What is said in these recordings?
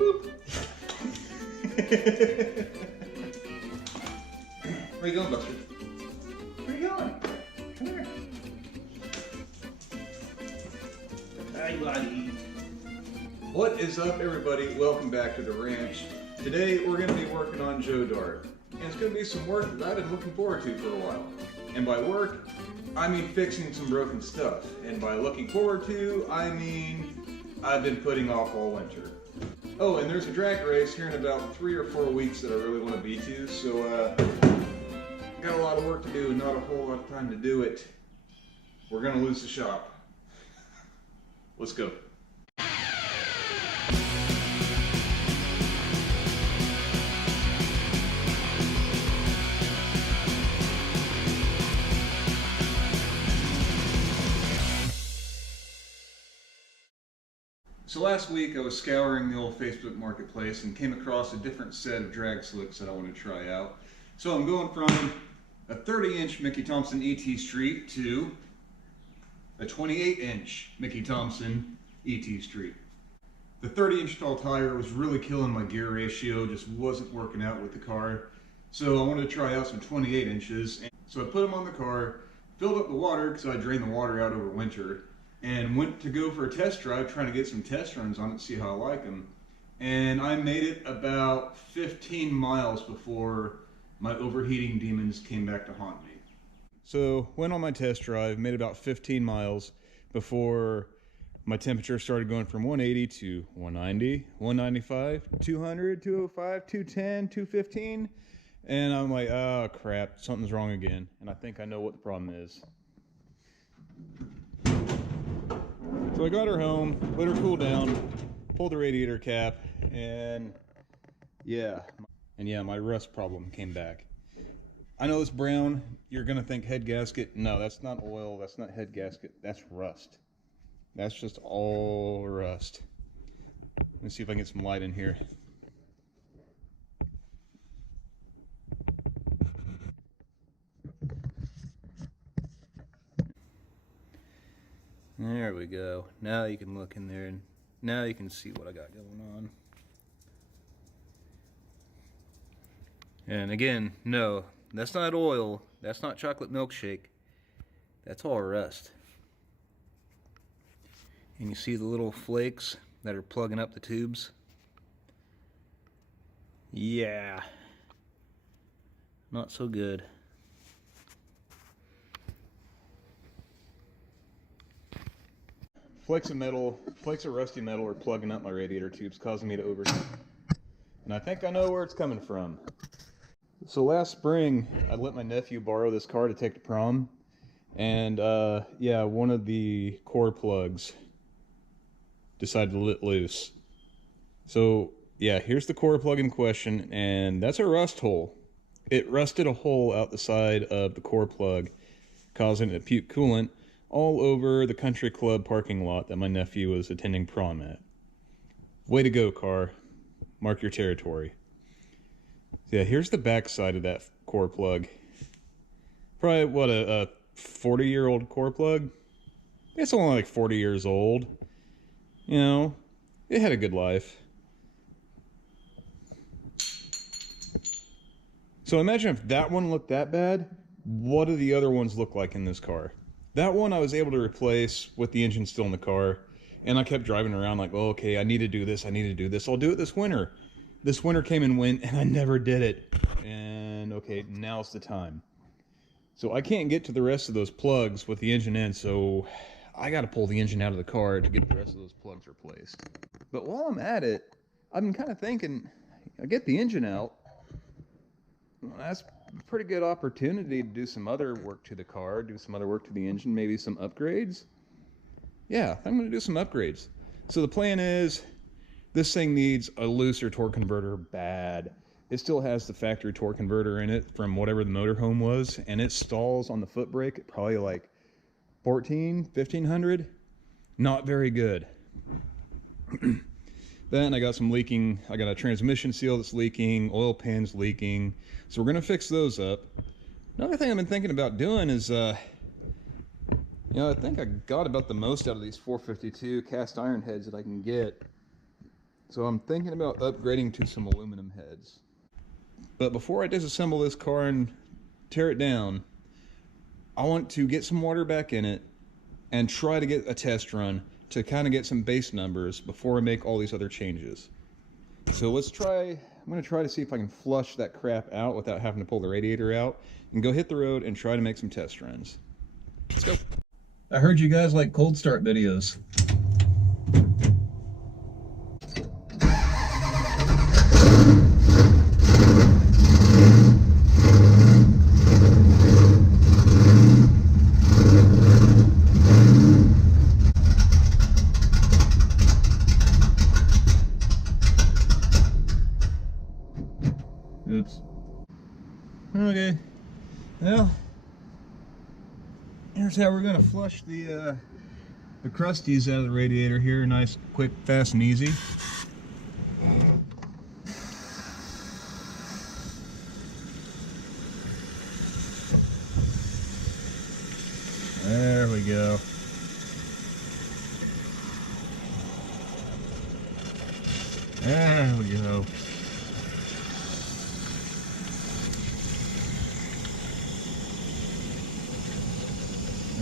Where you going, Buster? Where you going? Come here. Hi, buddy. What is up, everybody? Welcome back to the ranch. Today we're going to be working on Joe Dart. And it's going to be some work that I've been looking forward to for a while. And by work, I mean fixing some broken stuff. And by looking forward to, I mean I've been putting off all winter. Oh, and there's a drag race here in about 3 or 4 weeks that I really want to be to, so got a lot of work to do and not a whole lot of time to do it. We're gonna lose the shop. Let's go. So last week I was scouring the old Facebook marketplace and came across a different set of drag slicks that I want to try out. So I'm going from a 30-inch Mickey Thompson ET Street to a 28-inch Mickey Thompson ET Street. The 30-inch tall tire was really killing my gear ratio, just wasn't working out with the car. So I wanted to try out some 28 inches. So I put them on the car, filled up the water because I drained the water out over winter, and went to go for a test drive, trying to get some test runs on it, see how I like them. And I made it about 15 miles before my overheating demons came back to haunt me. So went on my test drive, made about 15 miles before my temperature started going from 180 to 190, 195, 200, 205, 210, 215. And I'm like, oh crap, something's wrong again. And I think I know what the problem is. So I got her home, let her cool down, pulled the radiator cap, and yeah, my rust problem came back. I know it's brown, you're gonna think head gasket. No, that's not oil, that's not head gasket, that's rust. That's just all rust. Let me see if I can get some light in here. There we go. Now you can look in there and now you can see what I got going on. And again, no, that's not oil. That's not chocolate milkshake. That's all rust. And you see the little flakes that are plugging up the tubes? Yeah. Not so good. Flakes of rusty metal are plugging up my radiator tubes, causing me to overheat. And I think I know where it's coming from. So last spring, I let my nephew borrow this car to take to prom. And yeah, one of the core plugs decided to let loose. So yeah, here's the core plug in question, and that's a rust hole. It rusted a hole out the side of the core plug, causing it to puke coolant all over the country club parking lot that my nephew was attending prom at. Way to go, car. Mark your territory. Yeah, here's the back side of that core plug. Probably, what, a 40-year-old core plug? It's only like 40 years old. You know, it had a good life. So imagine if that one looked that bad, what do the other ones look like in this car? That one I was able to replace with the engine still in the car, and I kept driving around like, oh, okay, I need to do this, I'll do it this winter. This winter came and went, and I never did it. And okay, now's the time. So I can't get to the rest of those plugs with the engine in, so I gotta pull the engine out of the car to get the rest of those plugs replaced. But while I'm at it, I've been kind of thinking, I get the engine out, well, that's a pretty good opportunity to do some other work to the car, do some other work to the engine, maybe some upgrades. Yeah, I'm going to do some upgrades. So the plan is, this thing needs a looser torque converter bad. It still has the factory torque converter in it from whatever the motorhome was, and it stalls on the foot brake at probably like 1500. Not very good. Then I got some leaking, I got a transmission seal that's leaking, oil pans leaking. So we're gonna fix those up. Another thing I've been thinking about doing is, I think I got about the most out of these 452 cast iron heads that I can get. So I'm thinking about upgrading to some aluminum heads. But before I disassemble this car and tear it down, I want to get some water back in it and try to get a test run to kind of get some base numbers before I make all these other changes. So let's try, I'm going to try to see if I can flush that crap out without having to pull the radiator out and go hit the road and try to make some test runs. Let's go. I heard you guys like cold start videos. Oops. Okay. Well, here's how we're gonna flush the crusties out of the radiator here. Nice, quick, fast, and easy. There we go. There we go.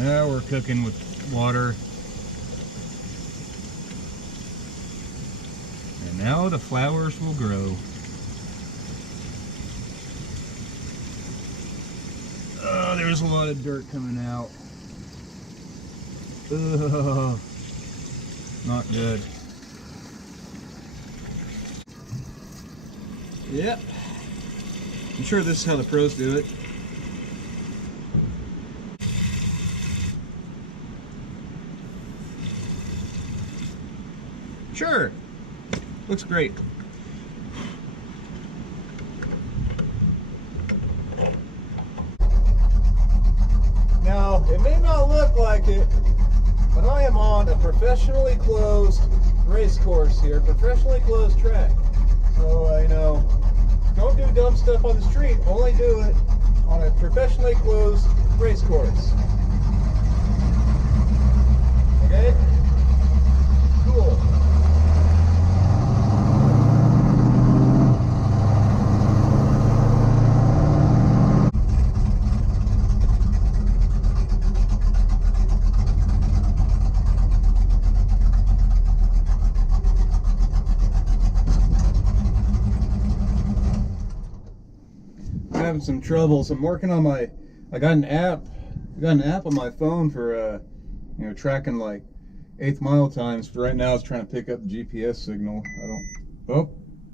Now we're cooking with water. And now the flowers will grow. Oh, there's a lot of dirt coming out. Ugh, not good. Yep. I'm sure this is how the pros do it. Sure. Looks great. Now, it may not look like it, but I am on a professionally closed race course here, professionally closed track. So, you know, don't do dumb stuff on the street, only do it on a professionally closed race course. Okay? Cool. Having some troubles. I'm working on my, I got an app on my phone for you know, tracking like 1/8 mile times. But right now it's trying to pick up the GPS signal. Oh,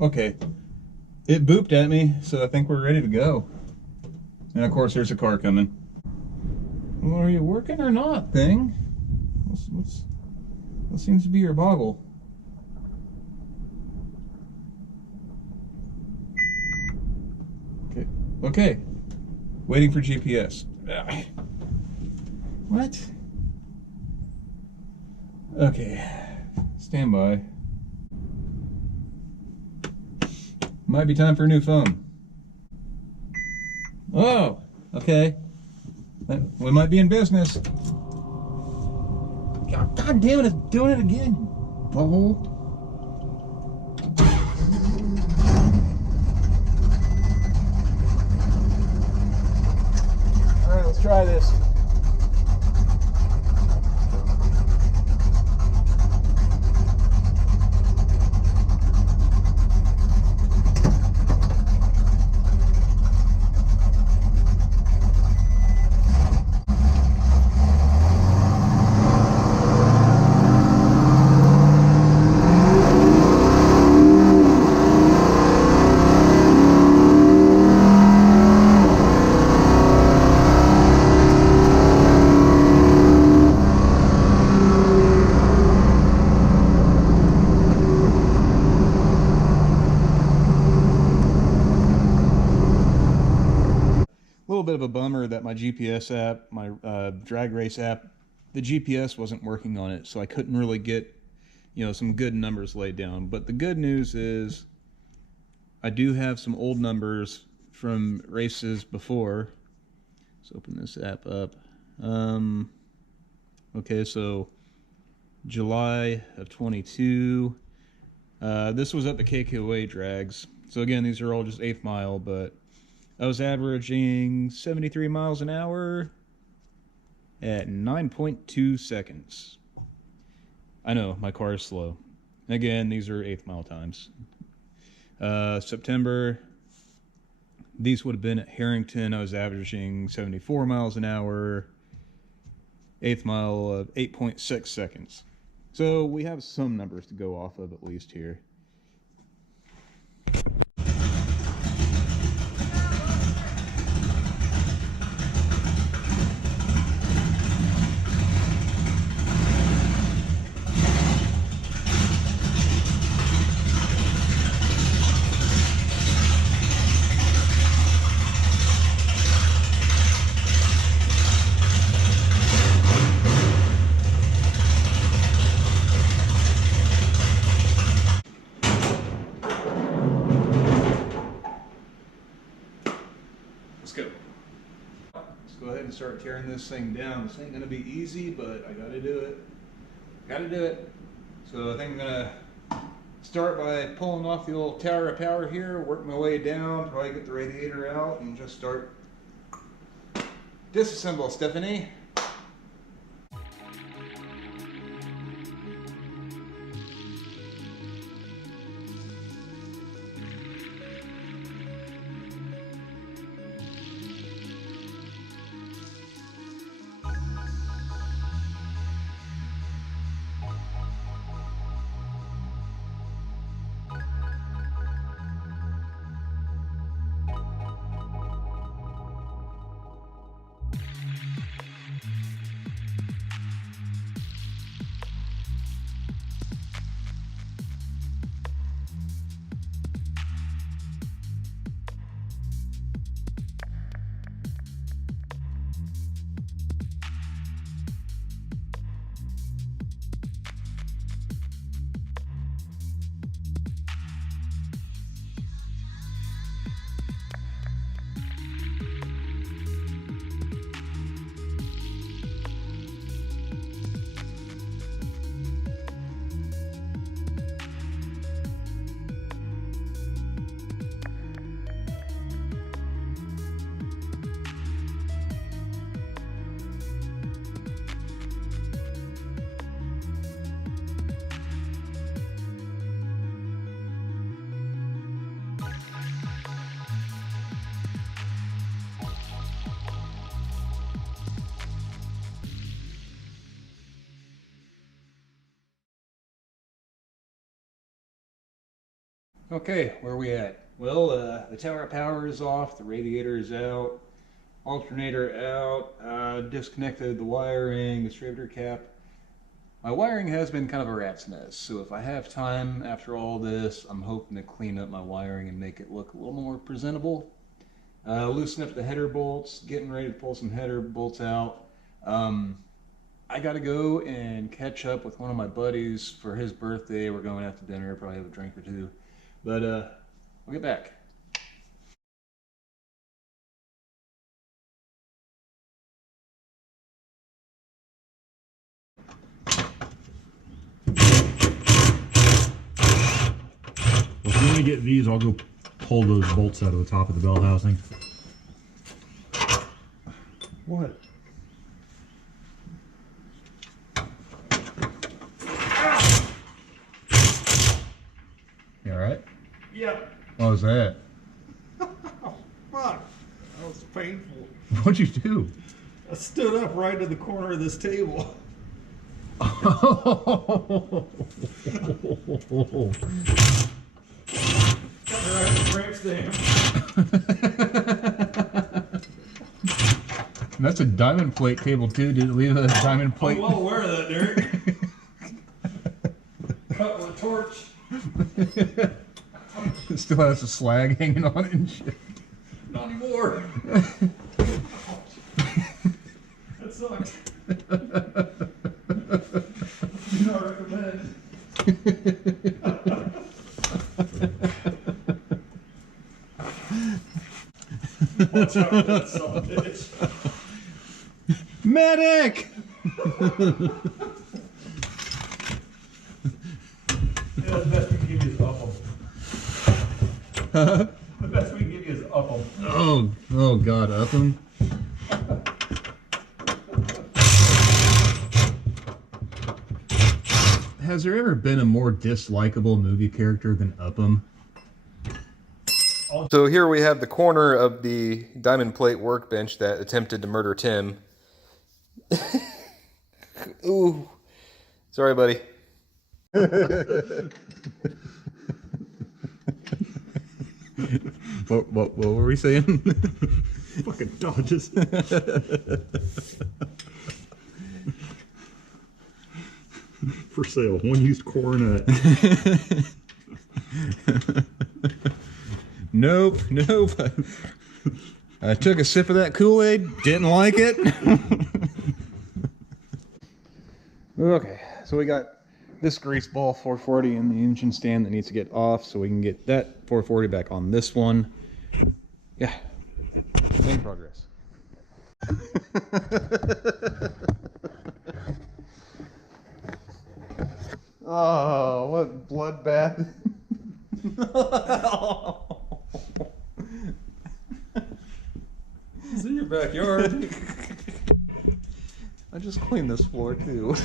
okay. It booped at me, so I think we're ready to go. And of course there's a car coming. Well, are you working or not, thing? What seems to be your boggle? Okay, waiting for GPS. What? Okay, stand by. Might be time for a new phone. Oh, okay. We might be in business. God damn it, it's doing it again. Butthole. Let's try this. A little bit of a bummer that my GPS app, my drag race app, the GPS wasn't working on it, so I couldn't really get, you know, some good numbers laid down. But the good news is I do have some old numbers from races before. Let's open this app up. Okay, so July of 22, This was at the KKOA drags. So again, these are all just 1/8 mile, but I was averaging 73 miles an hour at 9.2 seconds. I know, my car is slow. Again, these are 1/8 mile times. September, these would have been at Harrington. I was averaging 74 miles an hour, 1/8 mile of 8.6 seconds. So we have some numbers to go off of at least here. Go ahead and start tearing this thing down. This ain't gonna be easy, but I gotta do it. Gotta do it. So I think I'm gonna start by pulling off the old tower of power here, work my way down, probably get the radiator out, and just start disassemble, Stephanie. Okay, where are we at? Well, the tower of power is off, the radiator is out, alternator out, disconnected the wiring, distributor cap. My wiring has been kind of a rat's mess, so if I have time after all this, I'm hoping to clean up my wiring and make it look a little more presentable. Loosen up the header bolts, getting ready to pull some header bolts out. I gotta go and catch up with one of my buddies for his birthday. We're going out to dinner, probably have a drink or two. But I'll get back. Well, if you want to get these, I'll go pull those bolts out of the top of the bell housing. What? You alright? Yep. What was that? Oh, fuck. That was painful. What'd you do? I stood up right to the corner of this table. Right in the cramp stand. That's a diamond plate table too. Did it leave a diamond plate? I'm well aware of that, Derek. Cut with a torch. It still has a slag hanging on it and shit. Not anymore. That sucked. Do not recommend. Watch out for that son of a bitch. Medic! Yeah, the best we can give you is The best we can give you is up them. Oh God, up him. Has there ever been a more dislikable movie character than Upham? So here we have the corner of the diamond plate workbench that attempted to murder Tim. Ooh. Sorry, buddy. What were we saying? Fucking dodges. For sale, one used coronet. Nope. I took a sip of that Kool-Aid, didn't like it. Okay, so we got this grease ball 440 in the engine stand that needs to get off so we can get that 440 back on this one. Yeah, in progress. Oh, what bloodbath. It's in your backyard. I just cleaned this floor too.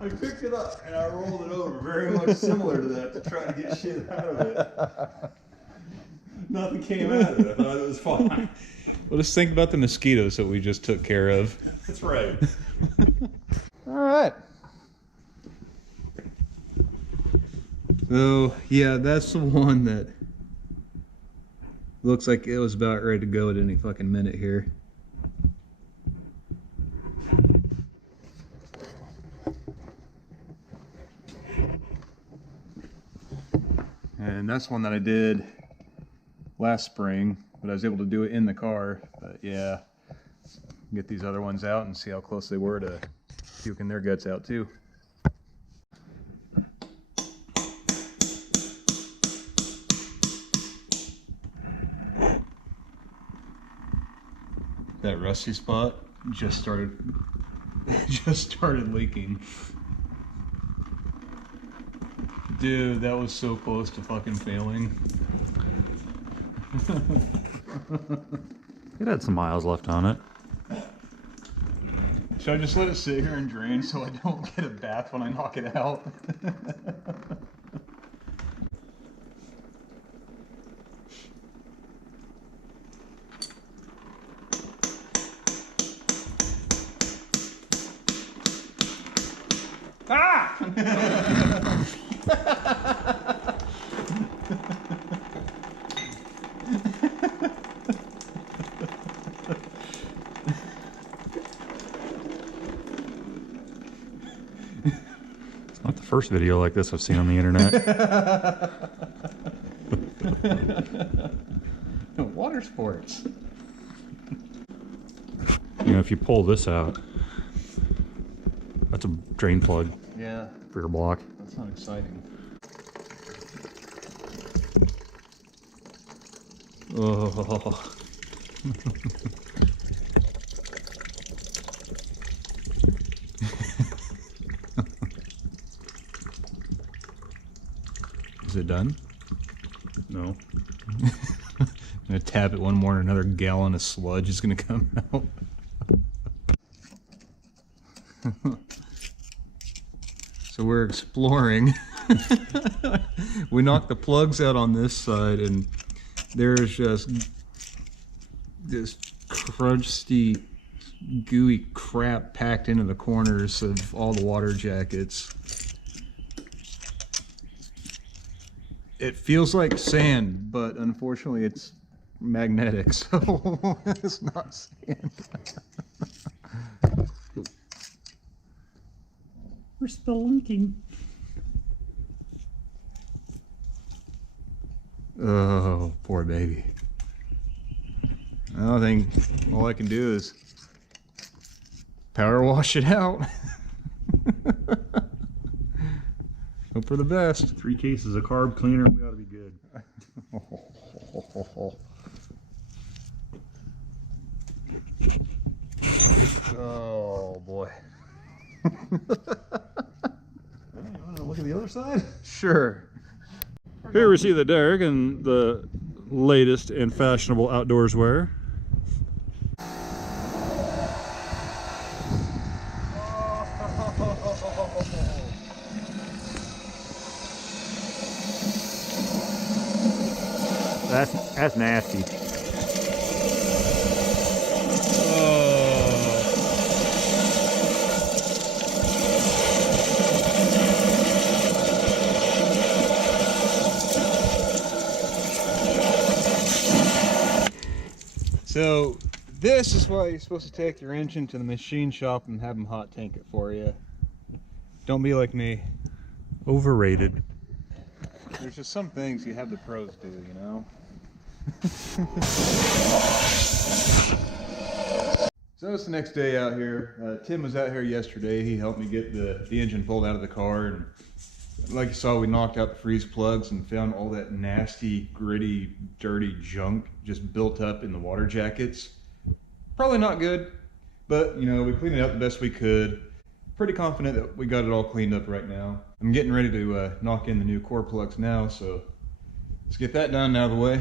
I picked it up and I rolled it over, very much similar to that, to try to get shit out of it. Nothing came out of it. I thought it was fine. Well, just think about the mosquitoes that we just took care of. That's right. All right. So, yeah, that's the one that looks like it was about ready to go at any fucking minute here. And that's one that I did last spring, but I was able to do it in the car. But yeah, get these other ones out and see how close they were to puking their guts out too. That rusty spot just started leaking. Dude, that was so close to fucking failing. It had some miles left on it. Should I just let it sit here and drain so I don't get a bath when I knock it out? It's not the first video like this I've seen on the internet. Water sports. You know, if you pull this out, that's a drain plug Yeah, for your block. that's not exciting. Oh. Is it done? No. I'm gonna tap it one more and another gallon of sludge is gonna come out. So we're exploring. We knocked the plugs out on this side and there's just this crusty, gooey crap packed into the corners of all the water jackets. It feels like sand, but unfortunately it's magnetic, so it's not sand. We're spelunking. Oh, poor baby. I think all I can do is power wash it out. Hope for the best. 3 cases of carb cleaner, we ought to be good. Oh boy. Look at the other side? Sure. Here we see the Derek and the latest and fashionable outdoors wear. That's nasty. So this is why you're supposed to take your engine to the machine shop and have them hot tank it for you. Don't be like me. Overrated. There's just some things you have the pros do, you know? So it's the next day out here. Tim was out here yesterday. He helped me get the engine pulled out of the car, and like you saw, we knocked out the freeze plugs and found all that nasty, gritty, dirty junk just built up in the water jackets. Probably not good, but you know, we cleaned it up the best we could. Pretty confident that we got it all cleaned up right now. I'm getting ready to knock in the new core plugs now, so let's get that done out of the way.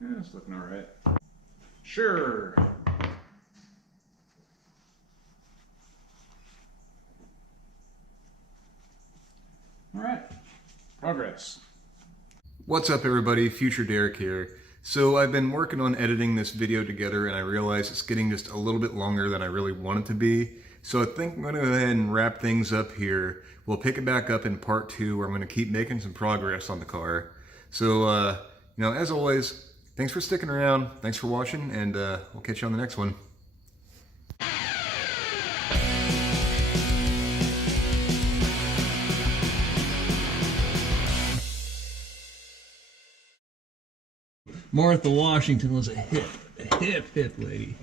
Yeah, it's looking all right. Sure. All right, progress. What's up everybody, Future Derek here. So I've been working on editing this video together and I realize it's getting just a little bit longer than I really want it to be. So I think I'm gonna go ahead and wrap things up here. We'll pick it back up in part 2 where I'm gonna keep making some progress on the car. So, you know, as always, thanks for sticking around, thanks for watching, and we'll catch you on the next one. Martha Washington was a hip lady.